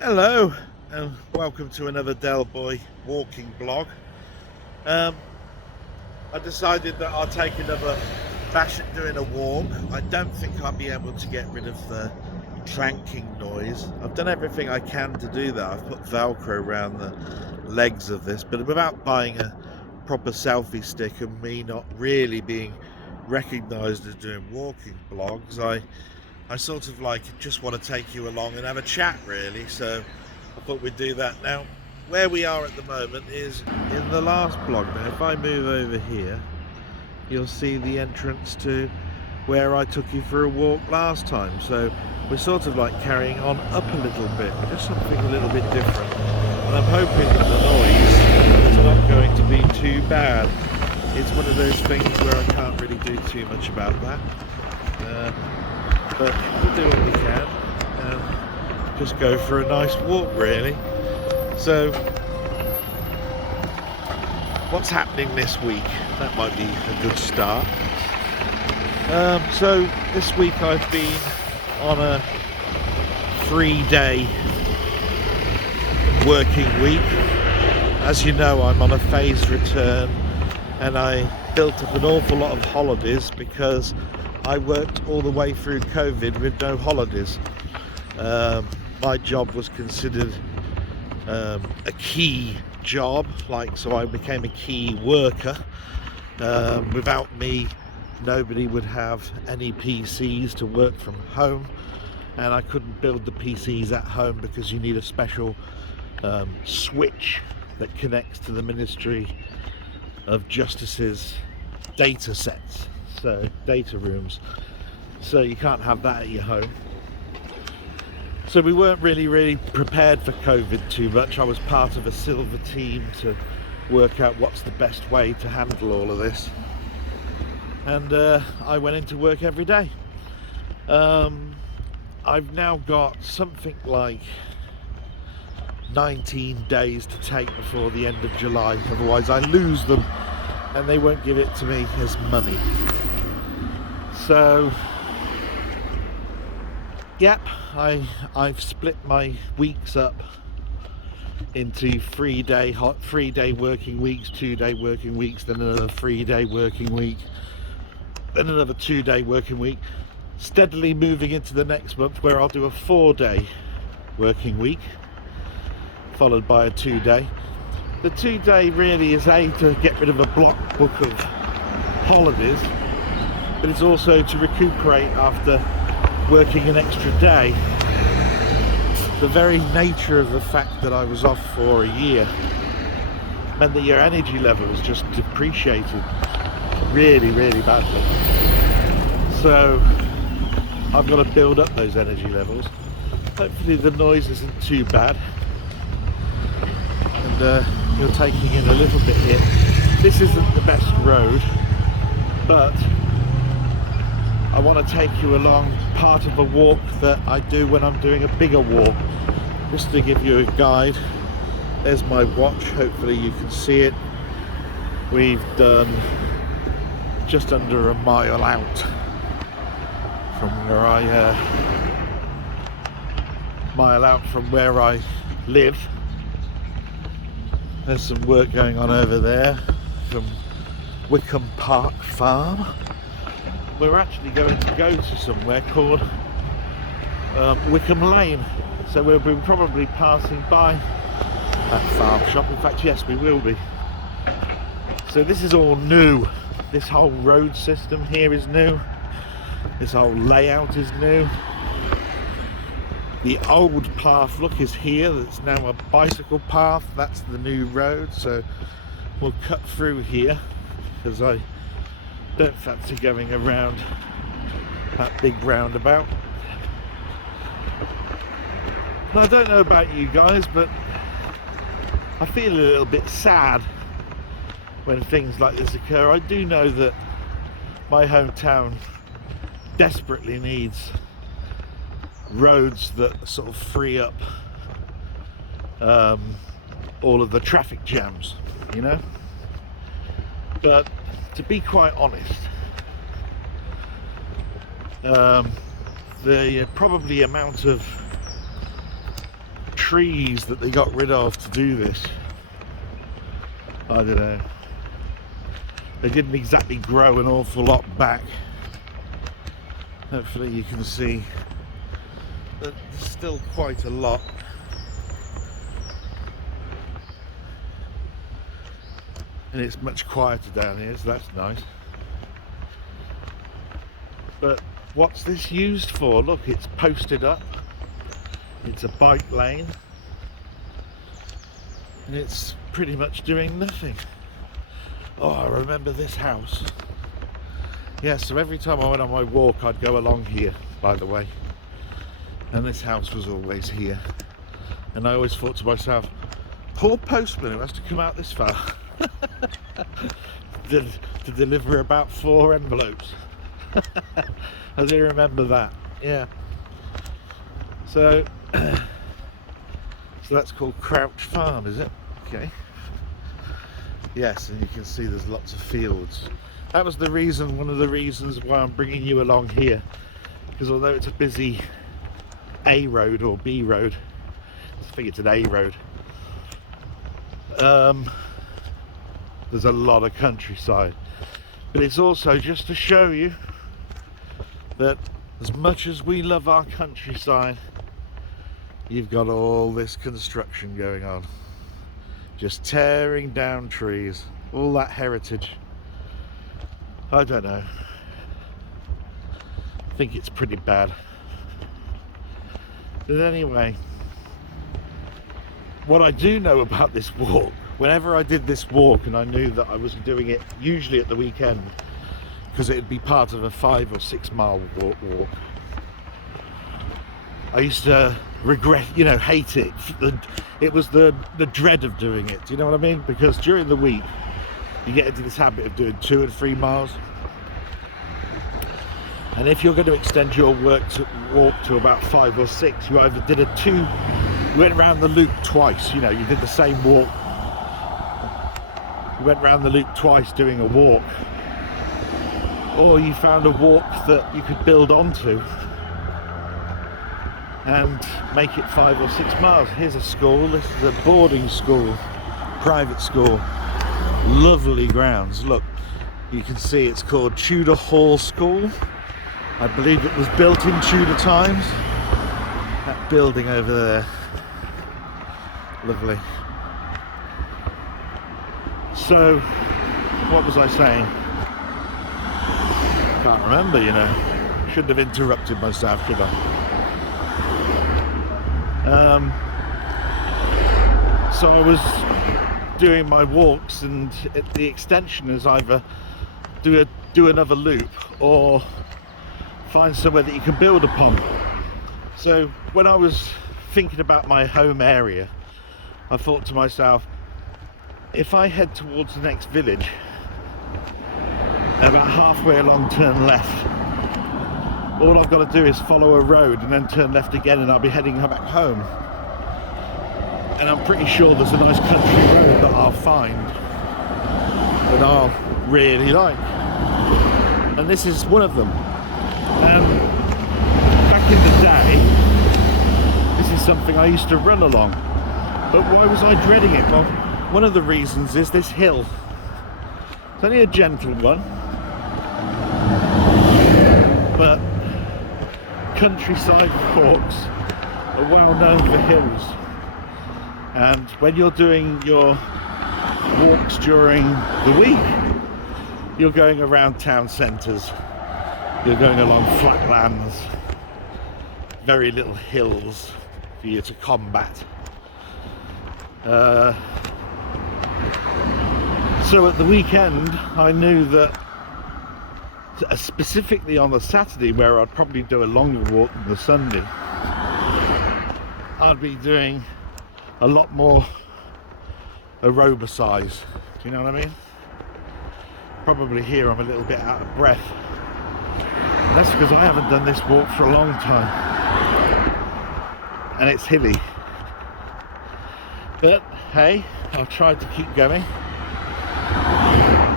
Hello and welcome to another Del Boy walking blog. I decided that I'll take another bash at doing a walk. I don't think I'll be able to get rid of the clanking noise. I've done everything I can to do that. I've put Velcro around the legs of this, but without buying a proper selfie stick and me not really being recognised as doing walking blogs, I sort of just want to take you along and have a chat really, so I thought we'd do that. Now, where we are at the moment is in the last blog. Now, if I move over here, you'll see the entrance to where I took you for a walk last time. So we're sort of like carrying on up a little bit, just something a little bit different. And I'm hoping that the noise is not going to be too bad. It's one of those things where I can't really do too much about that. But we'll do what we can and just go for a nice walk really. So what's happening this week? That might be a good start. So this week I've been on a 3-day working week. As you know, I'm on a phased return and I built up an awful lot of holidays because I worked all the way through COVID with no holidays. My job was considered a key job, so I became a key worker. Without me, nobody would have any PCs to work from home, and I couldn't build the PCs at home because you need a special switch that connects to the Ministry of Justice's data sets. So data rooms, so you can't have that at your home. So we weren't really prepared for COVID too much. I was part of a silver team to work out what's the best way to handle all of this, and I went into work every day. I've now got something like 19 days to take before the end of July, otherwise I lose them and they won't give it to me as money. So, yep, I've split my weeks up into 3-day working weeks, 2-day working weeks, then another 3-day working week, then another 2-day working week, steadily moving into the next month where I'll do a 4-day working week, followed by a 2-day. The 2-day really is to get rid of a block book of holidays, but it's also to recuperate after working an extra day. The very nature of the fact that I was off for a year meant that your energy levels just depreciated really badly. So I've got to build up those energy levels. Hopefully the noise isn't too bad, and you're taking in a little bit here. This isn't the best road, but I want to take you along part of a walk that I do when I'm doing a bigger walk, just to give you a guide. There's my watch, hopefully you can see it. We've done just under a mile out from where I live. There's some work going on over there from Wickham Park Farm. We're actually going to go to somewhere called Wickham Lane, so we'll be probably passing by that farm shop. In fact, yes, we will be. So this is all new. This whole road system here is new. This whole layout is new. The old path, look, is here. That's now a bicycle path. That's the new road, so we'll cut through here because I don't fancy going around that big roundabout. And I don't know about you guys, but I feel a little bit sad when things like this occur. I do know that my hometown desperately needs roads that sort of free up all of the traffic jams, you know. But to be quite honest, the probably amount of trees that they got rid of to do this. I don't know. They didn't exactly grow an awful lot back. Hopefully you can see that there's still quite a lot. And it's much quieter down here, so that's nice. But what's this used for? Look, it's posted up. It's a bike lane. And it's pretty much doing nothing. Oh, I remember this house. Yeah, so every time I went on my walk, I'd go along here, by the way. And this house was always here. And I always thought to myself, poor postman who has to come out this far to deliver about 4 envelopes. I do remember that, yeah. So that's called Crouch Farm, is it? Okay. Yes, and you can see there's lots of fields. That was the reason, one of the reasons why I'm bringing you along here, because although it's a busy A road or B road, I think it's an A road, there's a lot of countryside. But it's also just to show you that as much as we love our countryside, you've got all this construction going on, just tearing down trees, all that heritage. I don't know, I think it's pretty bad. But anyway, what I do know about this walk, whenever I did this walk, and I knew that I was doing it usually at the weekend because it'd be part of a 5 or 6 mile walk, I used to regret, you know, hate it. It was the dread of doing it, do you know what I mean? Because during the week you get into this habit of doing 2 and 3 miles, and if you're going to extend your walk to about 5 or 6, you either did a 2, you went around the loop twice, you know, you did the same walk, you went around the loop twice doing a walk, or you found a walk that you could build onto and make it 5 or 6 miles. Here's a school. This is a boarding school, private school, lovely grounds. Look, you can see it's called Tudor Hall School. I believe it was built in Tudor times. That building over there, lovely. So what was I saying? Can't remember, you know. Shouldn't have interrupted myself, should I? So I was doing my walks, and the extension is either do another loop or find somewhere that you can build upon. So when I was thinking about my home area, I thought to myself, if I head towards the next village, about halfway along turn left, all I've got to do is follow a road and then turn left again, and I'll be heading back home. And I'm pretty sure there's a nice country road that I'll find that I'll really like, and this is one of them. Back in the day, this is something I used to run along, but why was I dreading it? Well, one of the reasons is this hill. It's only a gentle one, but countryside walks are well known for hills, and when you're doing your walks during the week, you're going around town centres, you're going along flatlands, very little hills for you to combat. So at the weekend I knew that, specifically on the Saturday, where I'd probably do a longer walk than the Sunday, I'd be doing a lot more aerobicise. Do you know what I mean? Probably here I'm a little bit out of breath, and that's because I haven't done this walk for a long time, and it's hilly. But hey, I'll try to keep going.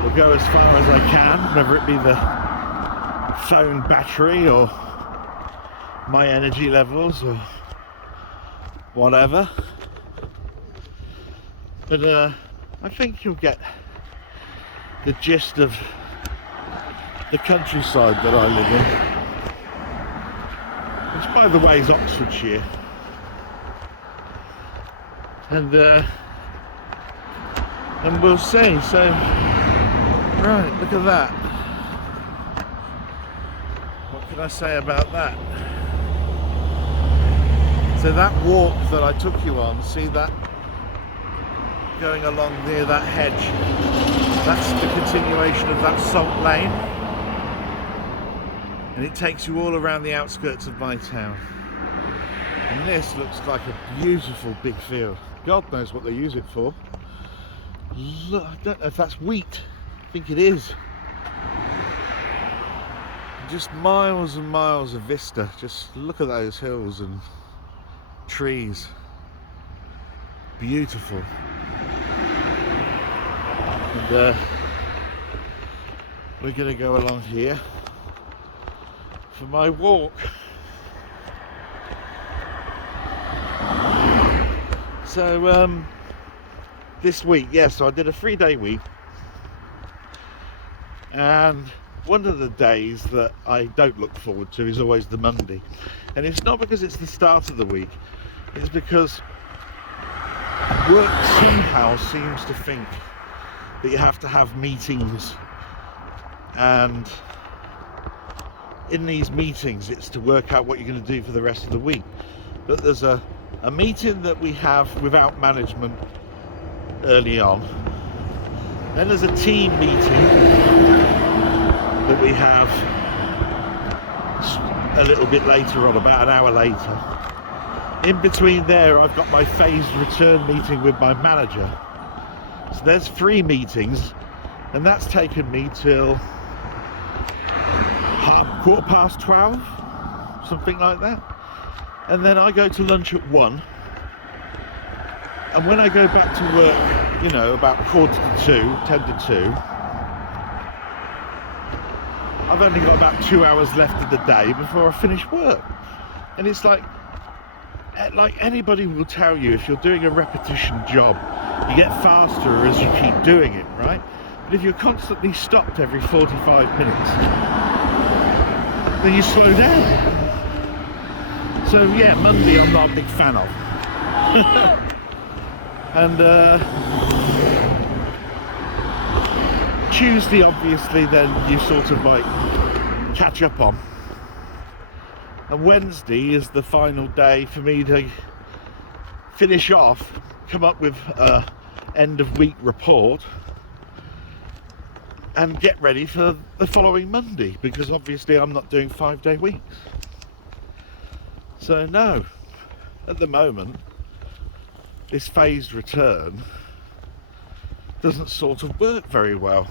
We'll go as far as I can, whether it be the phone battery or my energy levels or whatever. But I think you'll get the gist of the countryside that I live in, which by the way is Oxfordshire. And we'll see. So right, look at that. What can I say about that? So that walk that I took you on, see that going along near that hedge, that's the continuation of that salt lane, and it takes you all around the outskirts of my town. And this looks like a beautiful big field. God knows what they use it for. Look, I don't know if that's wheat. I think it is. Just miles and miles of vista. Just look at those hills and trees. Beautiful. And we're going to go along here for my walk. So this week, so I did a 3-day week, and one of the days that I don't look forward to is always the Monday. And it's not because it's the start of the week, it's because work somehow seems to think that you have to have meetings, and in these meetings it's to work out what you're going to do for the rest of the week. But there's a meeting that we have without management early on, then there's a team meeting that we have a little bit later on, about an hour later. In between there I've got my phased return meeting with my manager. So there's 3 meetings, and that's taken me till 12:15, something like that. And then I go to lunch at 1, and when I go back to work, you know, about 1:45, 10 to 2, I've only got about 2 hours left of the day before I finish work. And it's like anybody will tell you, if you're doing a repetition job, you get faster as you keep doing it, right? But if you're constantly stopped every 45 minutes, then you slow down. So yeah, Monday I'm not a big fan of. And Tuesday, obviously, then you sort of like catch up on. And Wednesday is the final day for me to finish off, come up with a end of week report, and get ready for the following Monday, because obviously I'm not doing 5-day weeks. So no, at the moment this phased return doesn't sort of work very well,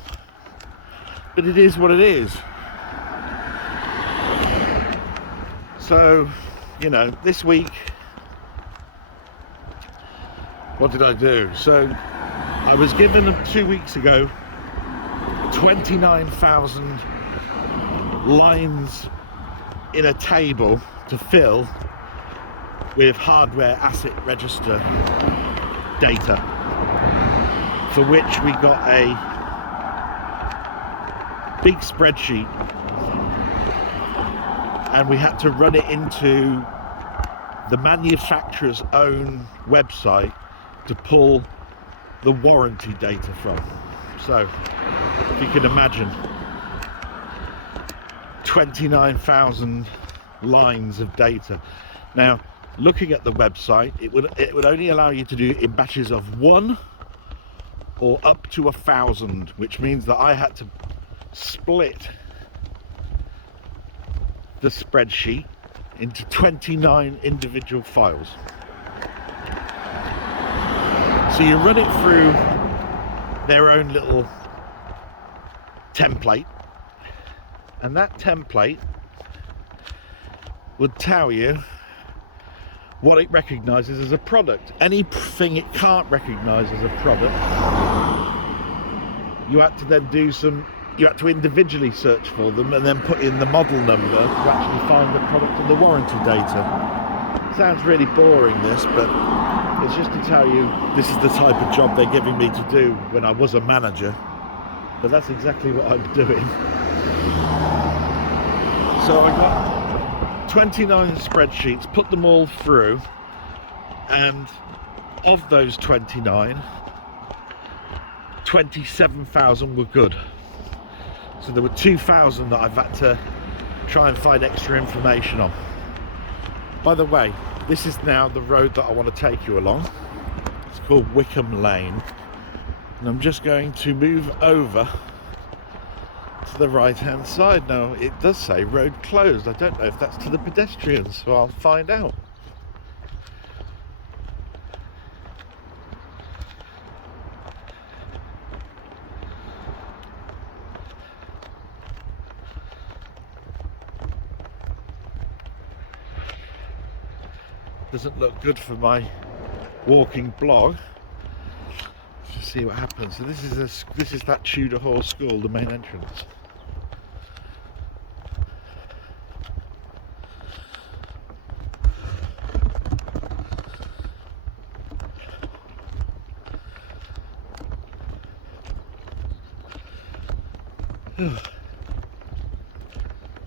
but it is what it is. So, you know, this week, what did I do? So I was given 2 weeks ago 29,000 lines in a table to fill with hardware asset register data, for which we got a big spreadsheet, and we had to run it into the manufacturer's own website to pull the warranty data from. So if you can imagine, 29,000 lines of data. Now, looking at the website, it would only allow you to do it in batches of 1 or up to 1,000, which means that I had to split the spreadsheet into 29 individual files. So you run it through their own little template, and that template would tell you what it recognizes as a product. Anything it can't recognize as a product, you had to then you had to individually search for them and then put in the model number to actually find the product and the warranty data. Sounds really boring this, but it's just to tell you this is the type of job they're giving me to do when I was a manager. But that's exactly what I'm doing. So I got 29 spreadsheets, put them all through, and of those 29, 27,000 were good. So there were 2,000 that I've had to try and find extra information on. By the way, this is now the road that I want to take you along. It's called Wickham Lane. And I'm just going to move over to the right hand side. Now it does say road closed. I don't know if that's to the pedestrians, so I'll find out. Doesn't look good for my walking blog. Let's see what happens. So this is that Tudor Hall School, the main entrance.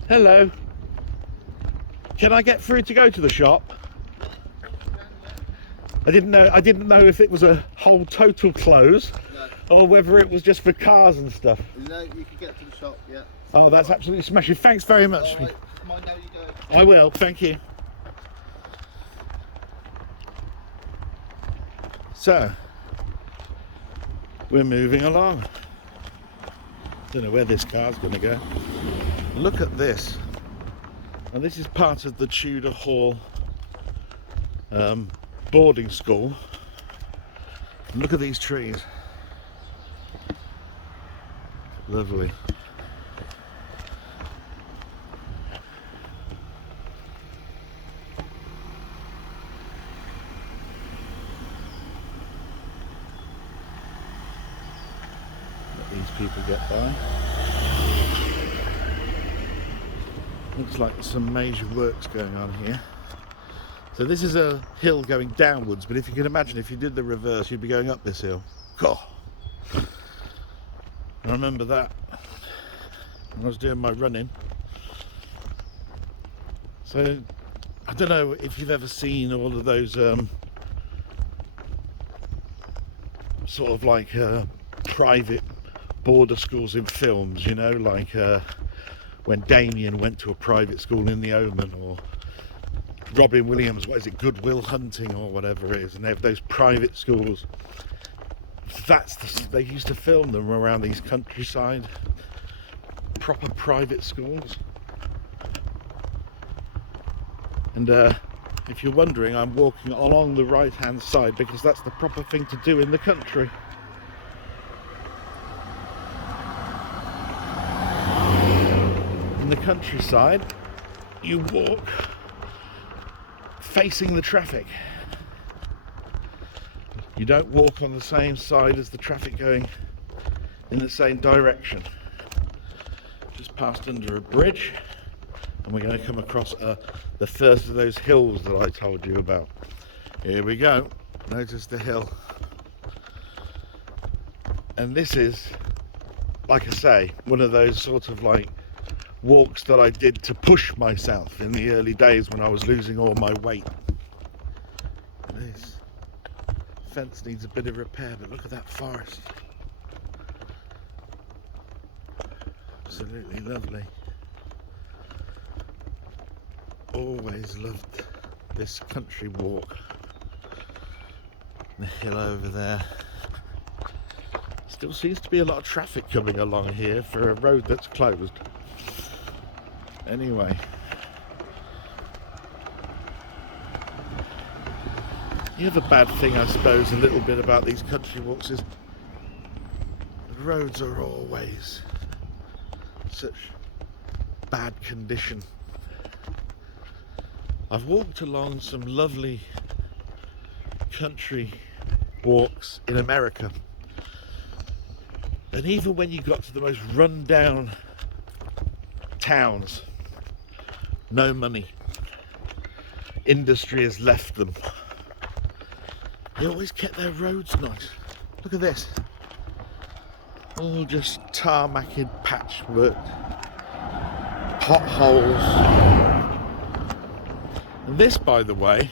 Hello. Can I get through to go to the shop? I didn't know if it was a whole total close, no, or whether it was just for cars and stuff. No, you can get to the shop, yeah. Oh, that's absolutely smashing. Thanks very much. All right. Mind how you go. I will, thank you. So, we're moving along. Don't know where this car's going to go. Look at this. And this is part of the Tudor Hall boarding school. And look at these trees. Lovely. Let these people get by. Looks like some major works going on here. So this is a hill going downwards, but if you can imagine, if you did the reverse, you'd be going up this hill. God. I remember that when I was doing my running. So I don't know if you've ever seen all of those sort of like private border schools in films, you know, like when Damien went to a private school in The Omen, or Robin Williams, what is it, Good Will Hunting or whatever it is, and they have those private schools. They used to film them around these countryside, proper private schools. And if you're wondering, I'm walking along the right hand side because that's the proper thing to do in the country. In the countryside, you walk facing the traffic. You don't walk on the same side as the traffic going in the same direction. Just passed under a bridge, and we're going to come across the first of those hills that I told you about. Here we go. Notice the hill. And this is, like I say, one of those sort of like walks that I did to push myself in the early days when I was losing all my weight. This fence needs a bit of repair, but look at that forest. Absolutely lovely. Always loved this country walk. The hill over there. Still seems to be a lot of traffic coming along here for a road that's closed. Anyway, the other bad thing, I suppose, a little bit about these country walks is the roads are always such bad condition. I've walked along some lovely country walks in America, and even when you got to the most run-down towns, no money, industry has left them. They always kept their roads nice. Look at this. All just tarmacking, patchwork, potholes. And this, by the way,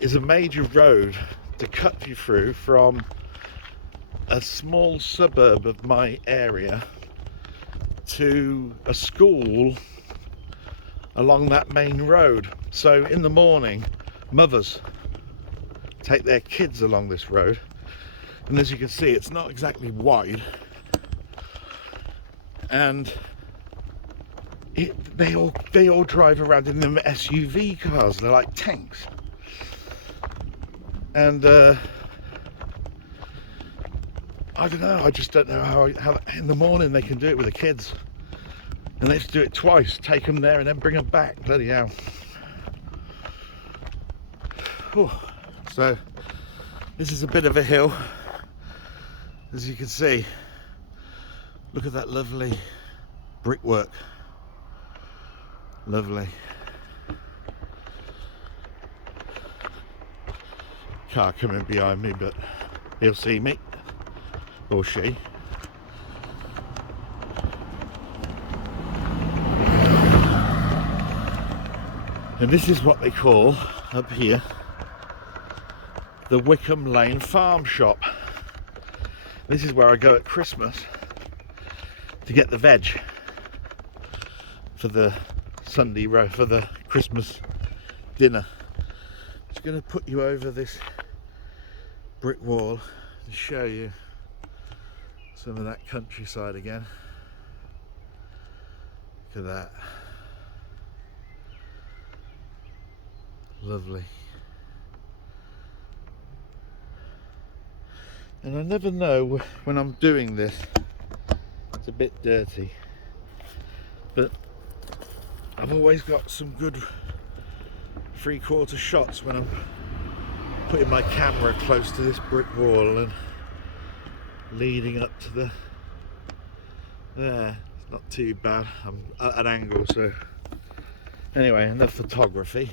is a major road to cut you through from a small suburb of my area to a school along that main road. So in the morning, mothers take their kids along this road, and as you can see, it's not exactly wide, and they all drive around in them SUV cars. They're like tanks, and I don't know, I just don't know how in the morning they can do it with the kids, and they have to do it twice, take them there and then bring them back. Bloody hell. Whew. So this is a bit of a hill, as you can see. Look at that lovely brickwork. Lovely. Car coming behind me, but he'll see me, or she. And this is what they call up here the Wickham Lane Farm Shop. This is where I go at Christmas to get the veg for the Sunday roast, for the Christmas dinner. Just going to put you over this brick wall and show you some of that countryside again. Look at that. Lovely. And I never know when I'm doing this. It's a bit dirty, but I've always got some good 3/4 shots when I'm putting my camera close to this brick wall and leading up to the there. It's not too bad. I'm at an angle, so anyway, enough photography.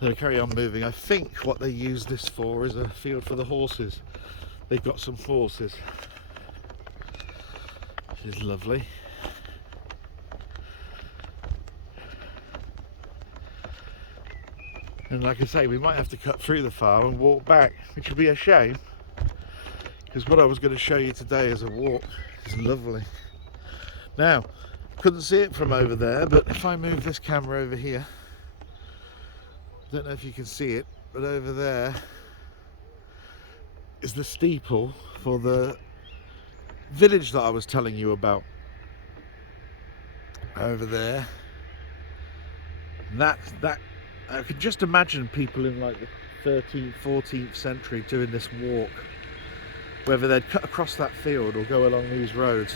So carry on moving. I think what they use this for is a field for the horses. They've got some horses, which is lovely. And like I say, we might have to cut through the farm and walk back, which would be a shame, because what I was going to show you today as a walk is lovely. Now, couldn't see it from over there, but if I move this camera over here, don't know if you can see it, but over there is the steeple for the village that I was telling you about. Over there. That I could just imagine people in like the 13th, 14th century doing this walk, whether they'd cut across that field or go along these roads,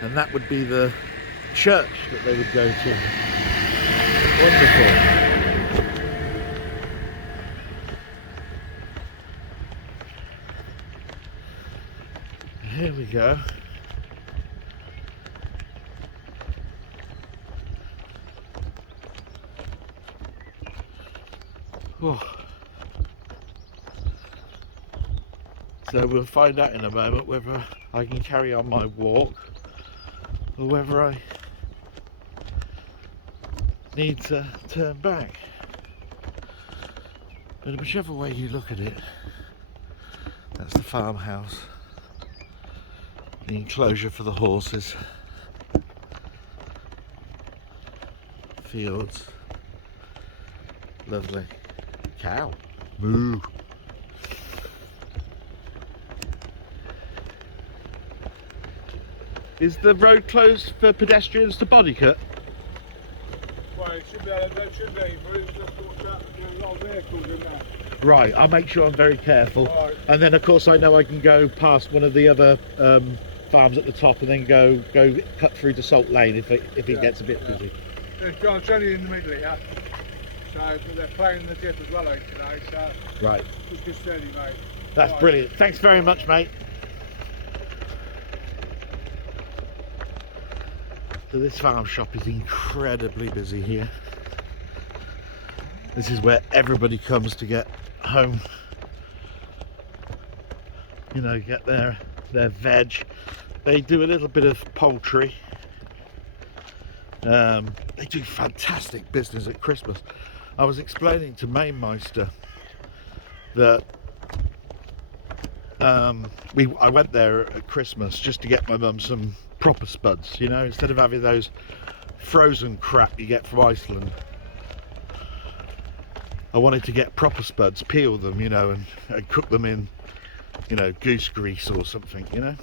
and that would be the church that they would go to. Wonderful. Here we go. Oh. So we'll find out in a moment whether I can carry on my walk or whether I need to turn back. But whichever way you look at it, that's the farmhouse. The enclosure for the horses, fields, lovely. Cow, moo. Is the road closed for pedestrians to body cut? Well, it should be, there should be, but it's just watch out, there's a lot of vehicles in there. Right, I'll make sure I'm very careful. Right. And then of course I know I can go past one of the other farms at the top and then go cut through to Salt Lane if it gets a bit busy. It's only in the middle here, so they're playing the dip as well today, so Right. just steady, mate. That's Right. brilliant. Thanks very much, mate. So this farm shop is incredibly busy here. This is where everybody comes to get home, you know, get their veg. They do a little bit of poultry. They do fantastic business at Christmas. I was explaining to Mainmeister that I went there at Christmas just to get my mum some proper spuds, you know, instead of having those frozen crap you get from Iceland. I wanted to get proper spuds, peel them, you know, and cook them in, you know, goose grease or something, you know,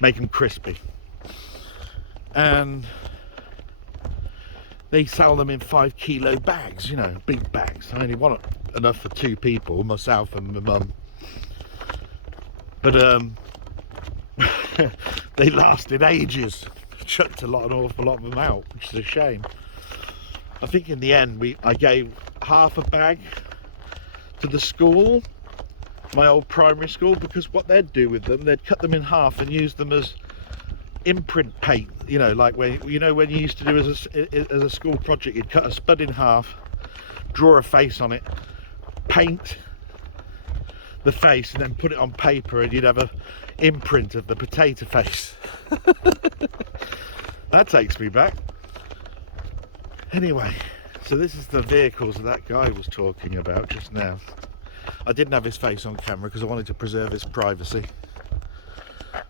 make them crispy. And they sell them in 5 kilo bags, you know, big bags. I only want enough for 2 people, myself and my mum. But they lasted ages. Chucked an awful lot of them out, which is a shame. I think in the end I gave half a bag to the school, my old primary school, because what they'd do with them, they'd cut them in half and use them as imprint paint, you know, like when you used to do as a school project, you'd cut a spud in half, draw a face on it, paint the face, and then put it on paper, and you'd have a imprint of the potato face. That takes me back. Anyway, so this is the vehicles that guy was talking about just now. I didn't have his face on camera because I wanted to preserve his privacy.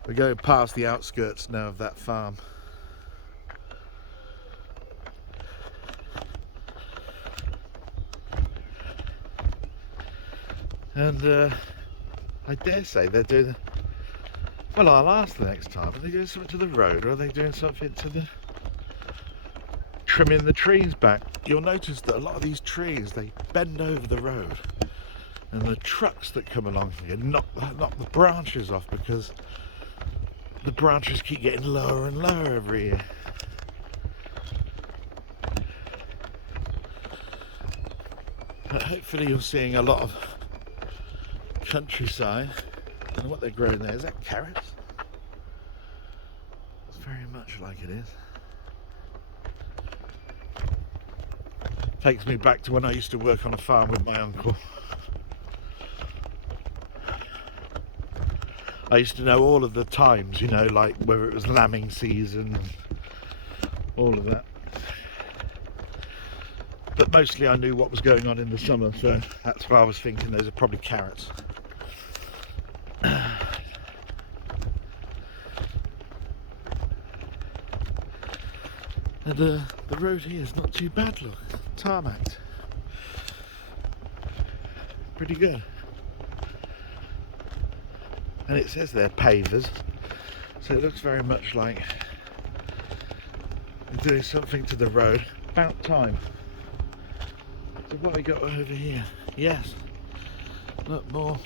We're going past the outskirts now of that farm. And I dare say they're doing, well, I'll ask the next time, are they doing something to the road, or are they doing something to the, trimming the trees back? You'll notice that a lot of these trees, they bend over the road, and the trucks that come along here knock the branches off, because the branches keep getting lower and lower every year. But hopefully you're seeing a lot of countryside. I don't know what they're growing there. Is that carrots? It's very much like it is. Takes me back to when I used to work on a farm with my uncle. I used to know all of the times, you know, like whether it was lambing season, all of that. But mostly I knew what was going on in the summer, so that's why I was thinking those are probably carrots. And the road here is not too bad, look, tarmacked. Pretty good. And it says they're pavers, so it looks very much like they're doing something to the road. About time. So what we got over here? Yes, look, more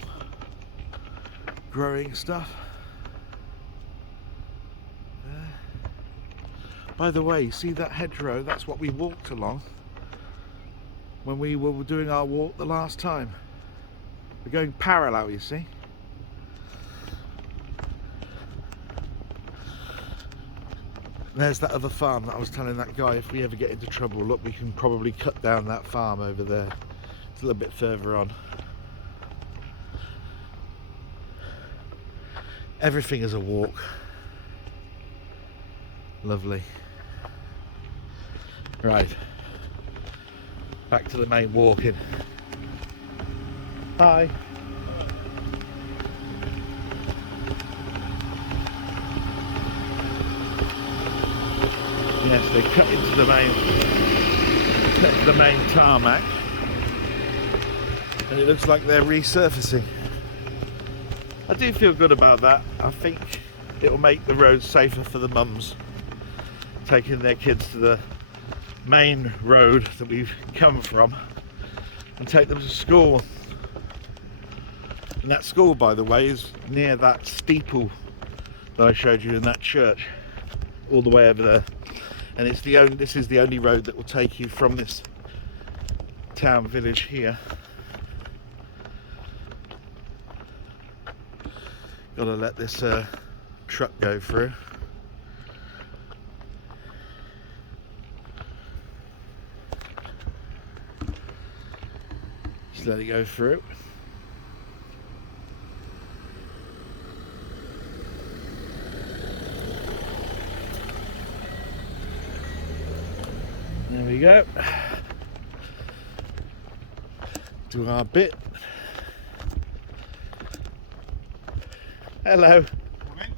growing stuff. There. By the way, see that hedgerow? That's what we walked along when we were doing our walk the last time. We're going parallel, you see. There's that other farm that I was telling that guy, if we ever get into trouble, look, we can probably cut down that farm over there. It's a little bit further on. Everything is a walk. Lovely. Right. Back to the main walking. Hi. Yes, they cut into the main tarmac, and it looks like they're resurfacing. I do feel good about that. I think it will make the roads safer for the mums taking their kids to the main road that we've come from and take them to school. And that school, by the way, is near that steeple that I showed you in that church, all the way over there. And it's this is the only road that will take you from this town village here. Gotta let this truck go through. Just let it go through. There we go. Do our bit. Hello. Morning.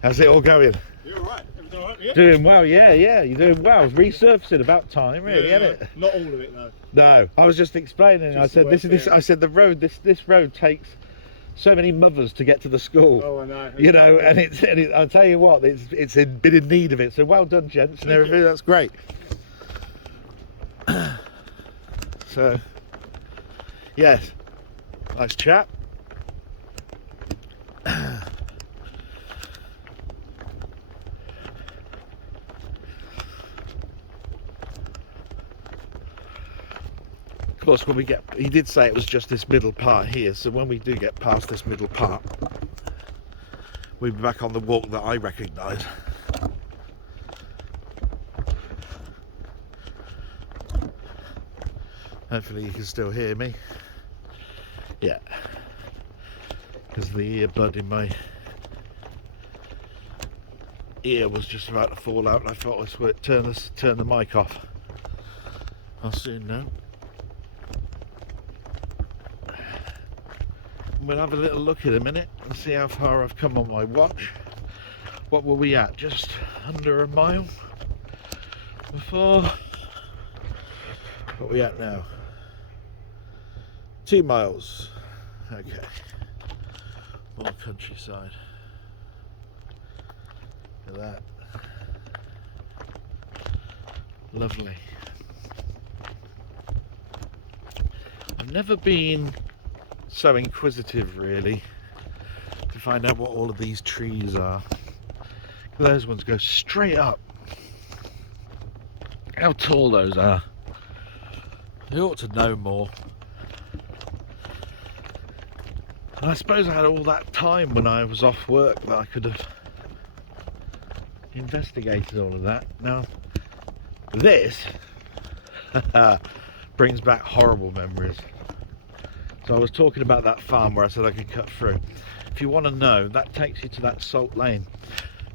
How's it all going? You alright? Everything alright? Yeah. Doing well, yeah, you're doing well. Resurfacing about time, really, isn't it? Not all of it though. No, I was just explaining. Just I said the this wet is this. bit. I said the road. This road takes so many mothers to get to the school. Oh, I know. You know, and I'll tell you what, it's been in need of it. So well done, gents, and Thank everything. you. That's great. So, yes, nice chat. Of course, when we get, he did say it was just this middle part here, so when we do get past this middle part, we'll be back on the walk that I recognise. Hopefully you can still hear me. Yeah, because the earbud in my ear was just about to fall out and I thought I would turn the mic off. I'll soon know. We'll have a little look in a minute and see how far I've come on my watch. What were we at? Just under a mile before. What are we at now? 2 miles. Okay. More countryside. Look at that. Lovely. I've never been so inquisitive really to find out what all of these trees are. Those ones go straight up. How tall those are. They ought to know more. And I suppose I had all that time when I was off work that I could have investigated all of that. Now this brings back horrible memories. So I was talking about that farm where I said I could cut through. If you want to know, that takes you to that salt lane.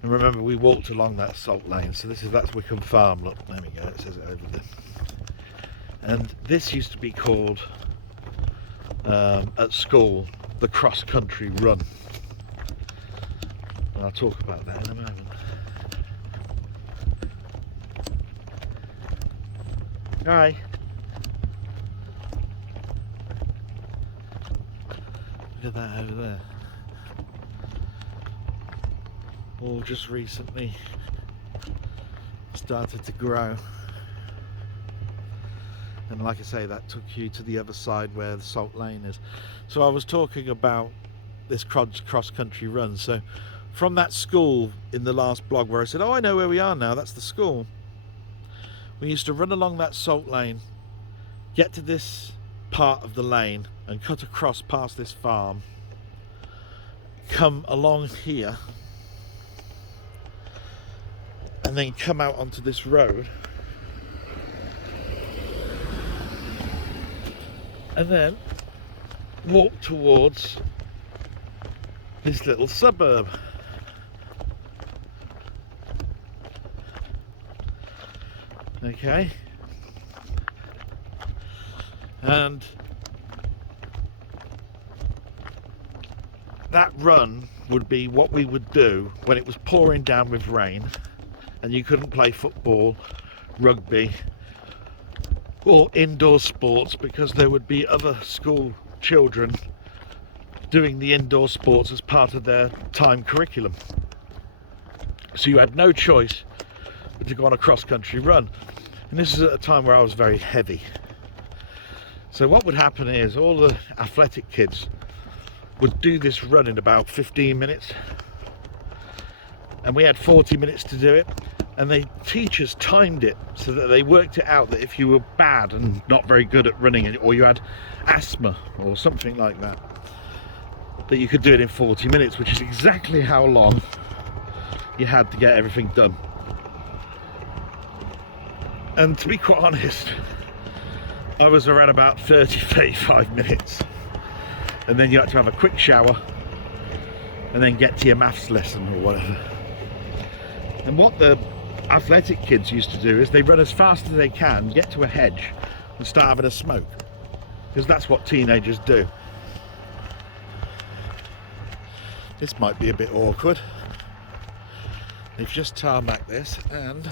And remember, we walked along that salt lane. So that's Wickham Farm. Look, there we go. It says it over there. And this used to be called, at school, the cross-country run. And I'll talk about that in a moment. Hi. Look at that over there. All just recently started to grow. And like I say, that took you to the other side where the salt lane is. So I was talking about this cross-country run. So from that school in the last blog where I said, oh, I know where we are now, that's the school. We used to run along that salt lane, get to this part of the lane and cut across past this farm, come along here and then come out onto this road and then walk towards this little suburb. Okay, and that run would be what we would do when it was pouring down with rain and you couldn't play football, rugby or indoor sports because there would be other school children doing the indoor sports as part of their time curriculum. So you had no choice but to go on a cross-country run. And this is at a time where I was very heavy. So what would happen is all the athletic kids would do this run in about 15 minutes. And we had 40 minutes to do it. And the teachers timed it so that they worked it out that if you were bad and not very good at running, or you had asthma or something like that, that you could do it in 40 minutes, which is exactly how long you had to get everything done. And to be quite honest, I was around about 35 minutes, and then you had to have a quick shower and then get to your maths lesson or whatever. And what the athletic kids used to do is they run as fast as they can, get to a hedge and start having a smoke, because that's what teenagers do. This might be a bit awkward. They've just tarmacked this and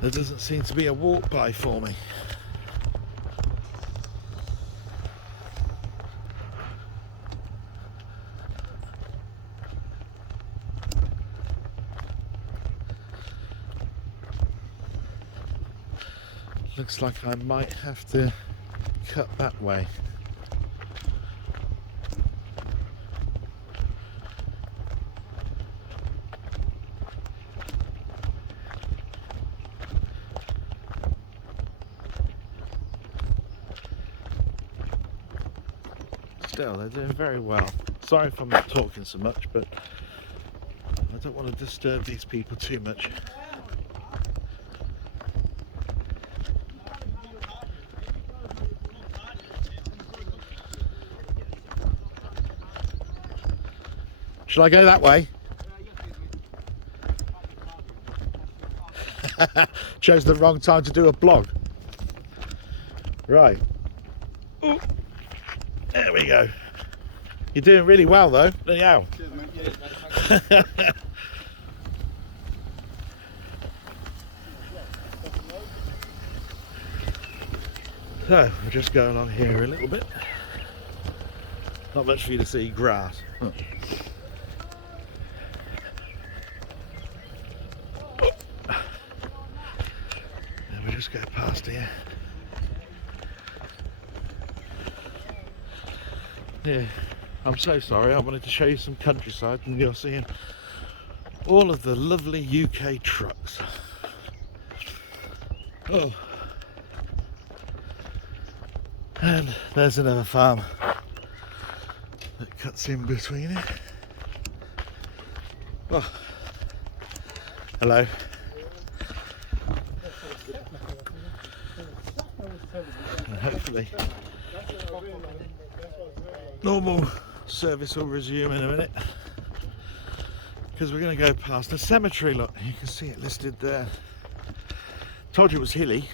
there doesn't seem to be a walk by for me. Looks like I might have to cut that way. Still, they're doing very well. Sorry if I'm not talking so much, but I don't want to disturb these people too much. Shall I go that way? Chose the wrong time to do a vlog. Right. Ooh. There we go. You're doing really well though. Anyhow. So we'll just go along here a little bit. Not much for you to see, grass. Oh. And we'll just go past here. Yeah, I'm so sorry. I wanted to show you some countryside, and you're seeing all of the lovely UK trucks. Oh, and there's another farm that cuts in between it. Oh, hello. And hopefully normal service will resume in a minute, because we're going to go past a cemetery. Look, you can see it listed there. Told you it was hilly.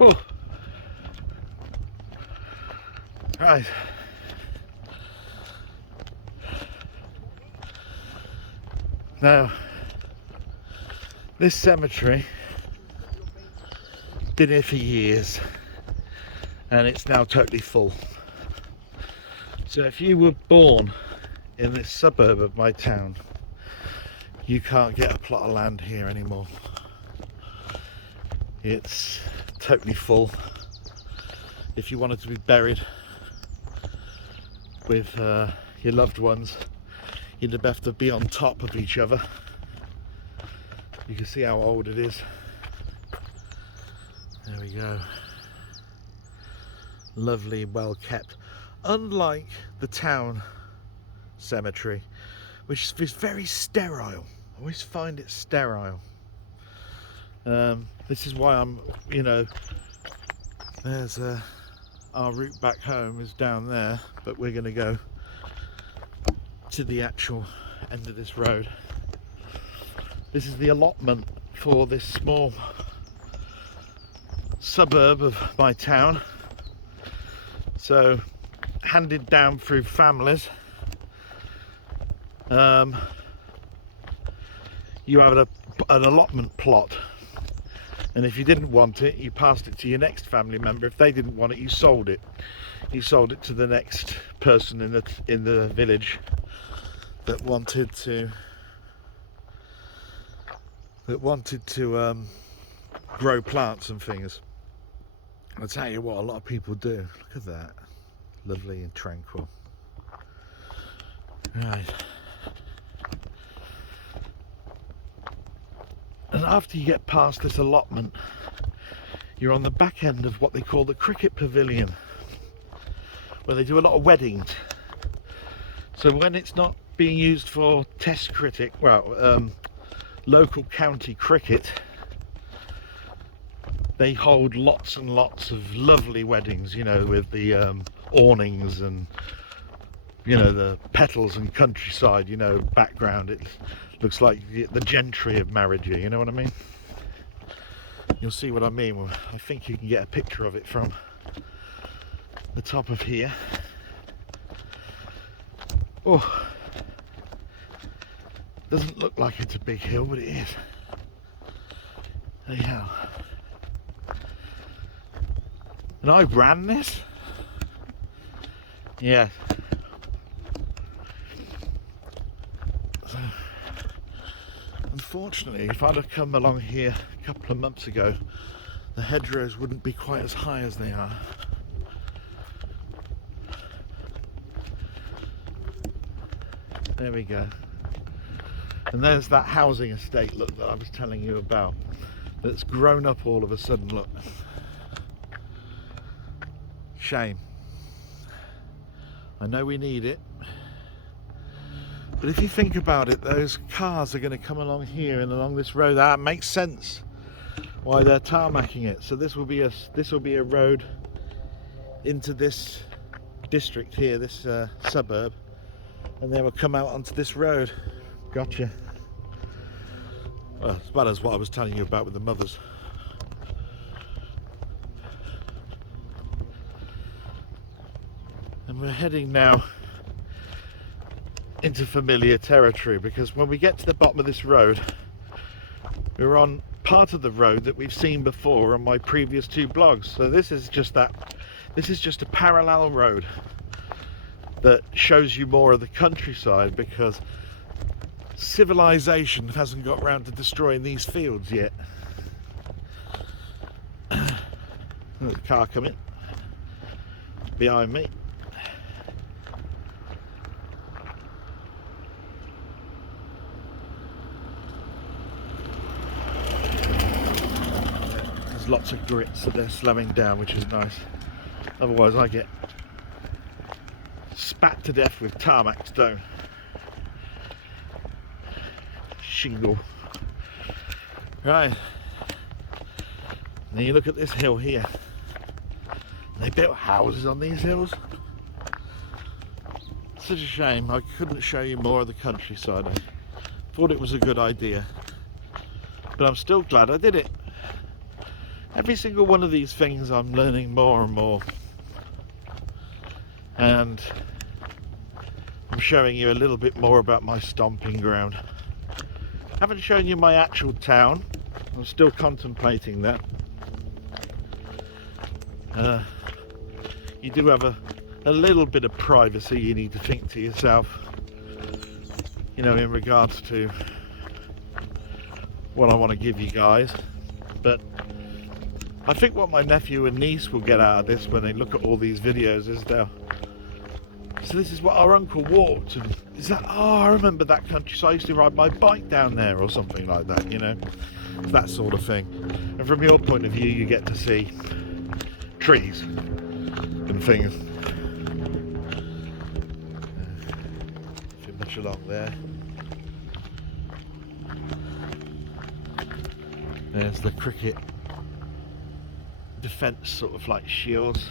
Oh. Right. Now, this cemetery been here for years, and it's now totally full. So if you were born in this suburb of my town, you can't get a plot of land here anymore. It's totally full. If you wanted to be buried with your loved ones, you'd have to be on top of each other. You can see how old it is. There we go. Lovely, well kept. Unlike the town cemetery, which is very sterile. I always find it sterile. This is why I'm, you know, there's our route back home is down there, but we're going to go to the actual end of this road. This is the allotment for this small suburb of my town. So, handed down through families. You have an allotment plot, and if you didn't want it, you passed it to your next family member. If they didn't want it, you sold it. You sold it to the next person in the village that wanted to grow plants and things. I'll tell you what, a lot of people do. Look at that, lovely and tranquil. Right. And after you get past this allotment, you're on the back end of what they call the cricket pavilion, where they do a lot of weddings. So when it's not being used for test cricket, local county cricket, they hold lots and lots of lovely weddings, you know, with the awnings and, you know, the petals and countryside, you know, background. It looks like the gentry have married you, you know what I mean? You'll see what I mean. Well, I think you can get a picture of it from the top of here. Oh, doesn't look like it's a big hill, but it is. Anyhow, and I ran this. Yeah. So, unfortunately, if I'd have come along here a couple of months ago, the hedgerows wouldn't be quite as high as they are. There we go. And there's that housing estate, look, that I was telling you about, that's grown up all of a sudden, look. Shame. I know we need it, but if you think about it, those cars are going to come along here and along this road. That makes sense why they're tarmacking it. So this will be a road into this district here, this suburb, and they will come out onto this road. Gotcha. Well, as well as what I was telling you about with the mothers. And we're heading now into familiar territory, because when we get to the bottom of this road, we're on part of the road that we've seen before on my previous two blogs. So this is just a parallel road that shows you more of the countryside, because civilization hasn't got round to destroying these fields yet. There's a car coming behind me. There's lots of grits, so they're slowing down, which is nice. Otherwise I get spat to death with tarmac stone. Shingle. Right. Now you look at this hill here. They built houses on these hills. Such a shame. I couldn't show you more of the countryside. I thought it was a good idea, but I'm still glad I did it. Every single one of these things I'm learning more and more, and I'm showing you a little bit more about my stomping ground. Haven't shown you my actual town. I'm still contemplating that. You do have a little bit of privacy you need to think to yourself, you know, in regards to what I want to give you guys. But I think what my nephew and niece will get out of this when they look at all these videos is so this is what our uncle walked, and is that, oh, I remember that countryside, I used to ride my bike down there, or something like that, you know, that sort of thing. And from your point of view, you get to see trees and things. Too much along there. There's the cricket defence sort of like shields.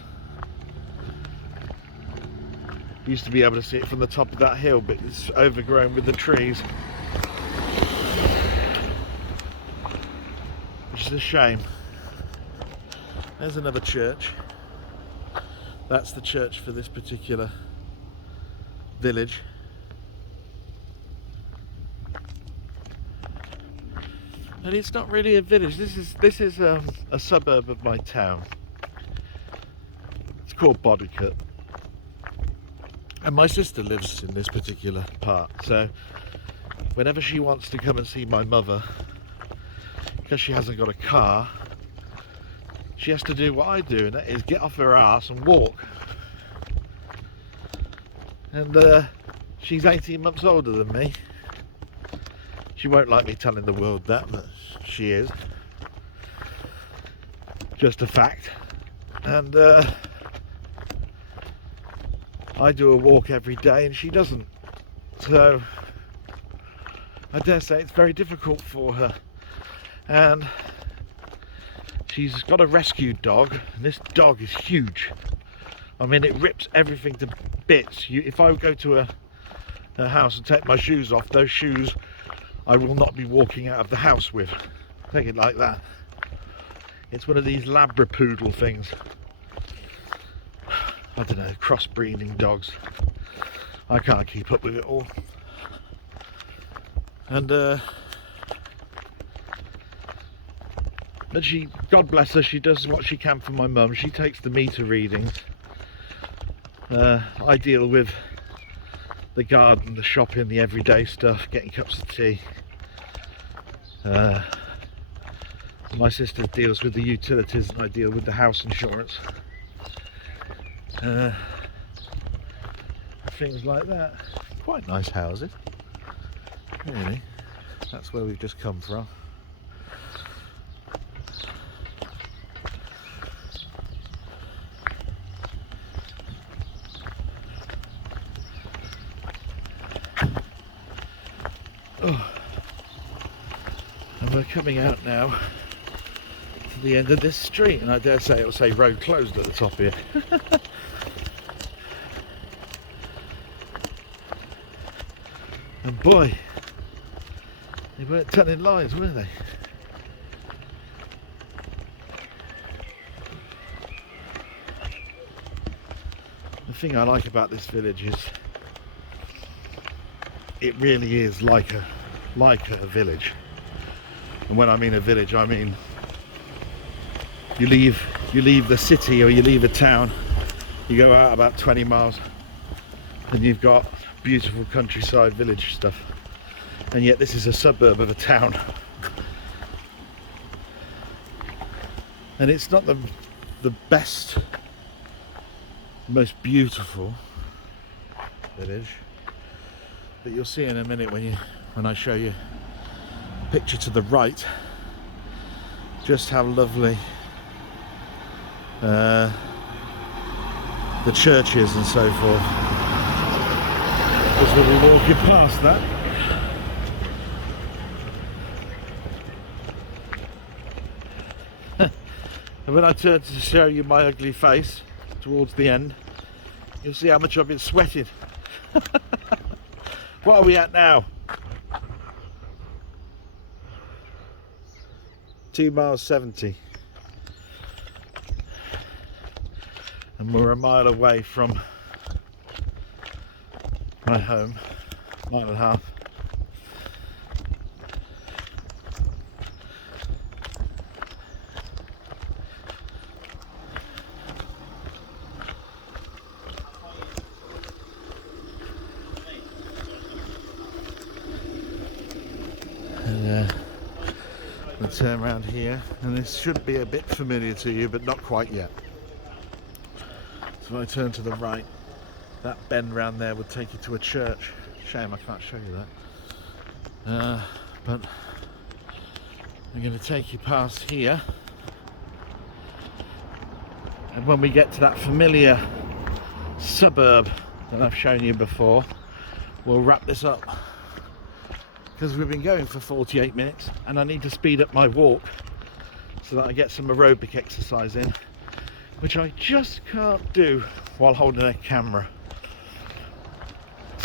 Used to be able to see it from the top of that hill, but it's overgrown with the trees, which is a shame. There's another church. That's the church for this particular village. And it's not really a village. This is a suburb of my town. It's called Bodycut. And my sister lives in this particular part, so whenever she wants to come and see my mother, because she hasn't got a car, she has to do what I do, and that is get off her ass and walk. And she's 18 months older than me. She won't like me telling the world that, but she is. Just a fact. And I do a walk every day and she doesn't. So I dare say it's very difficult for her. And She's got a rescued dog, and this dog is huge. I mean, it rips everything to bits. If I go to a house and take my shoes off, those shoes I will not be walking out of the house with. Take it like that. It's one of these Labrapoodle things. I don't know, crossbreeding dogs. I can't keep up with it all. And but she, God bless her, she does what she can for my mum. She takes the meter readings. I deal with the garden, the shopping, the everyday stuff, getting cups of tea. My sister deals with the utilities and I deal with the house insurance. Things like that. Quite nice houses, really. That's where we've just come from. Oh. And we're coming out now to the end of this street, and I dare say it'll say road closed at the top here. And boy, they weren't telling lies, were they? The thing I like about this village is it really is like a village. And when I mean a village, I mean you leave the city or you leave a town, you go out about 20 miles and you've got beautiful countryside village stuff, and yet this is a suburb of a town, and it's not the best, most beautiful village, but you'll see in a minute when I show you a picture to the right just how lovely the church is and so forth. As we'll be walking past that. And when I turn to show you my ugly face towards the end, you'll see how much I've been sweating. What are we at now? 2 miles 70. And we're a mile away from my home, 1.5 and we'll turn around here, and this should be a bit familiar to you, but not quite yet. So if I turn to the right, that bend round there would take you to a church. Shame I can't show you that. But I'm going to take you past here. And when we get to that familiar suburb that I've shown you before, we'll wrap this up. Because we've been going for 48 minutes and I need to speed up my walk so that I get some aerobic exercise in, which I just can't do while holding a camera.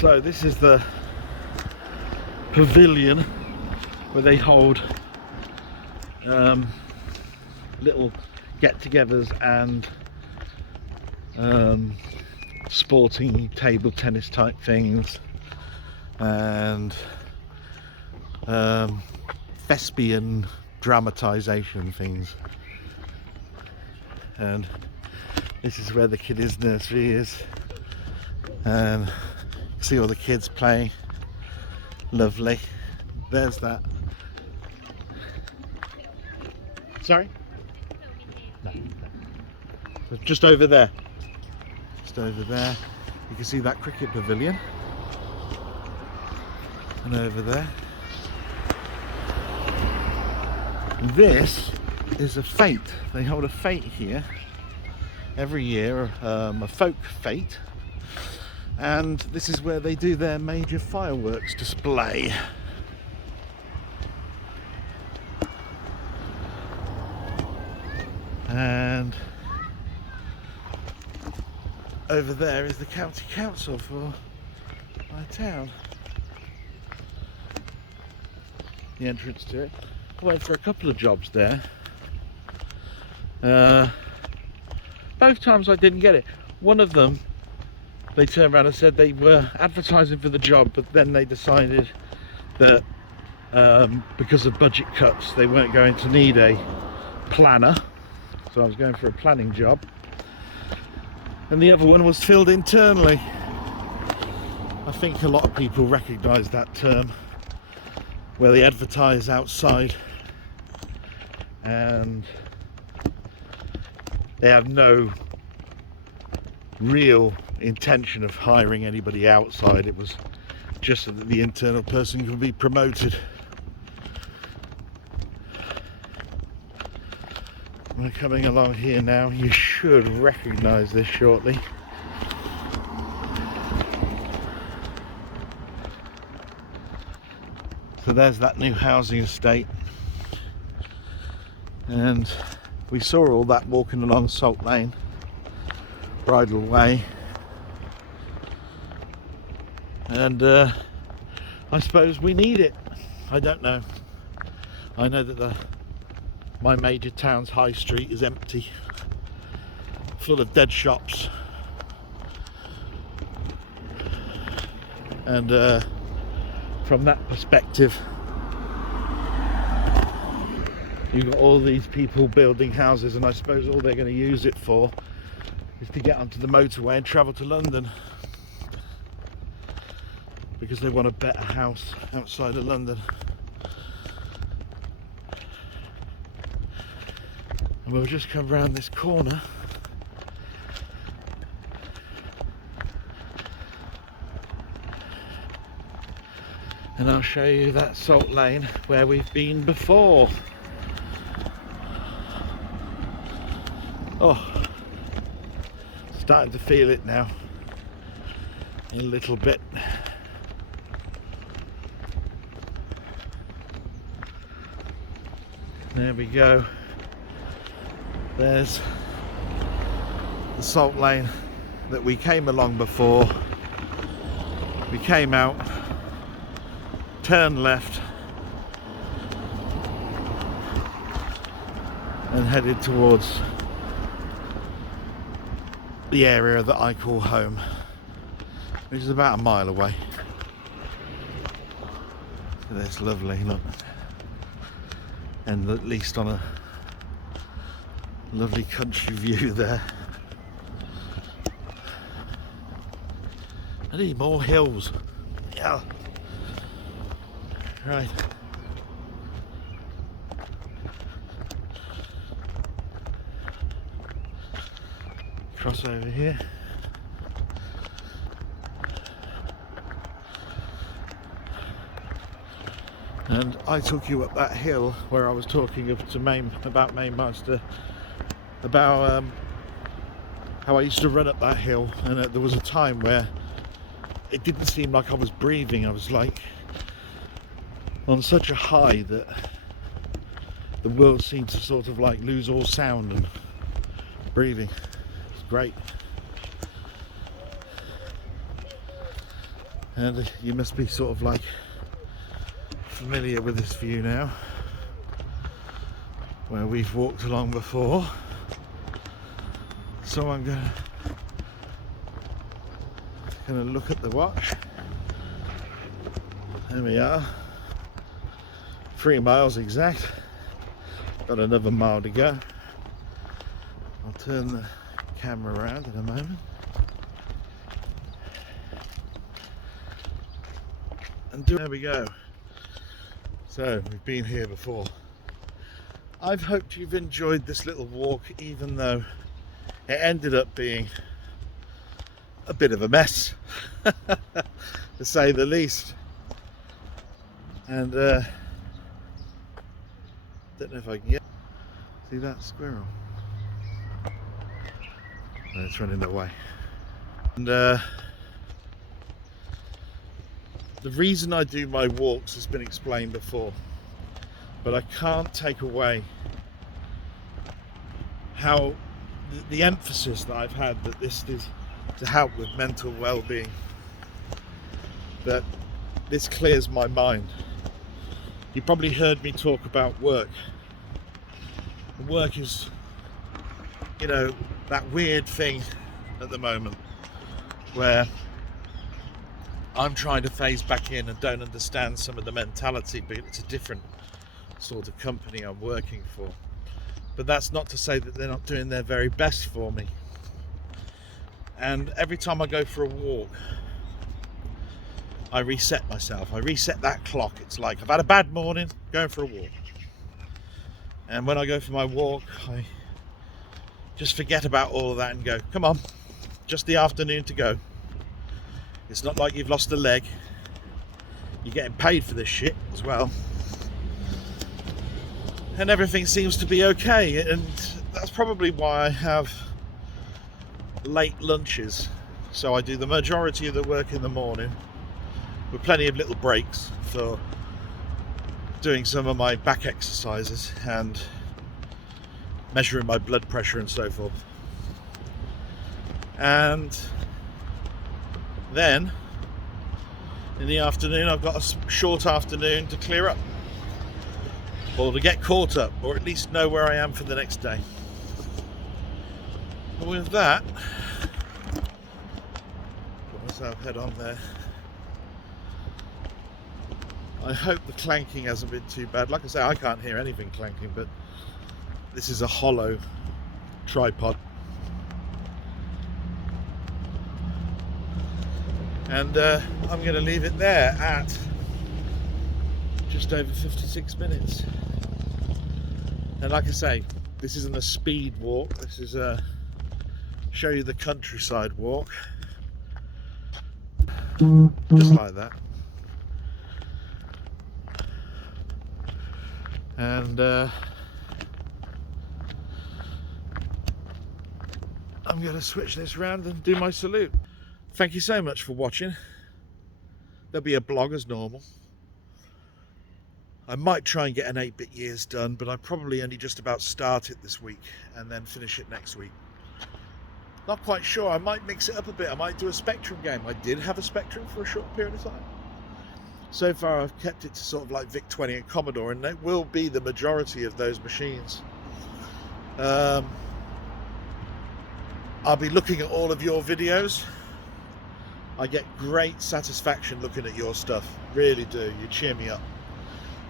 So this is the pavilion where they hold little get-togethers and sporting table tennis type things and thespian dramatization things. And this is where the kiddies' nursery is, and see all the kids playing. Lovely. There's that. Sorry? No. So just over there. Just over there. You can see that cricket pavilion. And over there. This is a fete. They hold a fete here every year, a folk fete. And this is where they do their major fireworks display. and over there is the county council for my town. The entrance to it. I went for a couple of jobs there. Both times I didn't get it. One of them, they turned around and said they were advertising for the job, but then they decided that because of budget cuts they weren't going to need a planner, so I was going for a planning job. And the other one was filled internally. I think a lot of people recognise that term, where they advertise outside and they have no real intention of hiring anybody outside. It was just so that the internal person could be promoted. We're coming along here now. You should recognise this shortly. So there's that new housing estate, and we saw all that walking along Salt Lane, Bridle Way, and I suppose we need it. I don't know. I know that my major town's high street is empty, full of dead shops, and from that perspective, you've got all these people building houses, and I suppose all they're going to use it for is to get onto the motorway and travel to London, because they want a better house outside of London. And we'll just come round this corner and I'll show you that Salt Lane where we've been before. Oh, starting to feel it now a little bit. There we go. There's the Salt Lane that we came along before. We came out, turned left and headed towards the area that I call home, which is about a mile away. So that's lovely, look, and at least on a lovely country view there. I need more hills. Yeah. Right. Cross over here. And I took you up that hill where I was talking about Mainmaster, about how I used to run up that hill, and there was a time where it didn't seem like I was breathing. I was like on such a high that the world seemed to sort of like lose all sound and breathing. It's great. And you must be sort of like familiar with this view now, where we've walked along before. So I'm gonna look at the watch. There we are, 3 miles exact. Got another mile to go. I'll turn the camera around in a moment. And there we go. So we've been here before. I've hoped you've enjoyed this little walk, even though it ended up being a bit of a mess, to say the least. And don't know if I can see that squirrel. No, it's running away. And the reason I do my walks has been explained before, but I can't take away how the emphasis that I've had that this is to help with mental well-being, that this clears my mind. You probably heard me talk about work. And work is, you know, that weird thing at the moment where I'm trying to phase back in and don't understand some of the mentality, but it's a different sort of company I'm working for. But that's not to say that they're not doing their very best for me. And every time I go for a walk, I reset myself. I reset that clock. It's like I've had a bad morning, going for a walk. And when I go for my walk, I just forget about all of that and go, come on, just the afternoon to go. It's not like you've lost a leg. You're getting paid for this shit as well. And everything seems to be okay. And that's probably why I have late lunches. So I do the majority of the work in the morning with plenty of little breaks for doing some of my back exercises and measuring my blood pressure and so forth. And then in the afternoon I've got a short afternoon to clear up, or to get caught up, or at least know where I am for the next day. And with that, put myself head on there. I hope the clanking hasn't been too bad. Like I say, I can't hear anything clanking, but this is a hollow tripod. And I'm going to leave it there at just over 56 minutes. And like I say, this isn't a speed walk. This is a show you the countryside walk. Just like that. And I'm going to switch this around and do my salute. Thank you so much for watching. There'll be a blog as normal. I might try and get an 8-bit years done, but I probably only just about start it this week and then finish it next week. Not quite sure. I might mix it up a bit. I might do a Spectrum game. I did have a Spectrum for a short period of time. So far I've kept it to sort of like VIC-20 and Commodore, and it will be the majority of those machines. I'll be looking at all of your videos. I get great satisfaction looking at your stuff, really do. You cheer me up.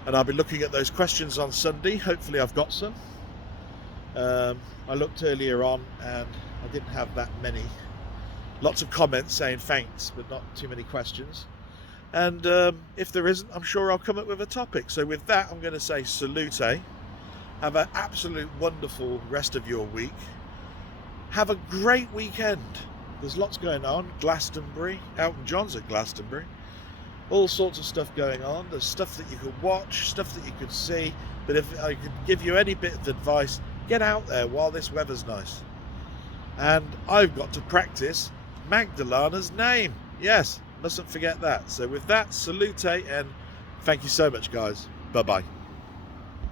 And I'll be looking at those questions on Sunday. Hopefully I've got some. I looked earlier on and I didn't have that many. Lots of comments saying thanks, but not too many questions. And if there isn't, I'm sure I'll come up with a topic. So with that, I'm going to say salute. Have an absolute wonderful rest of your week. Have a great weekend. There's lots going on. Glastonbury, Elton John's at Glastonbury. All sorts of stuff going on. There's stuff that you could watch, stuff that you could see. But if I could give you any bit of advice, get out there while this weather's nice. And I've got to practice Magdalena's name. Yes, mustn't forget that. So with that, salute and thank you so much, guys. Bye-bye.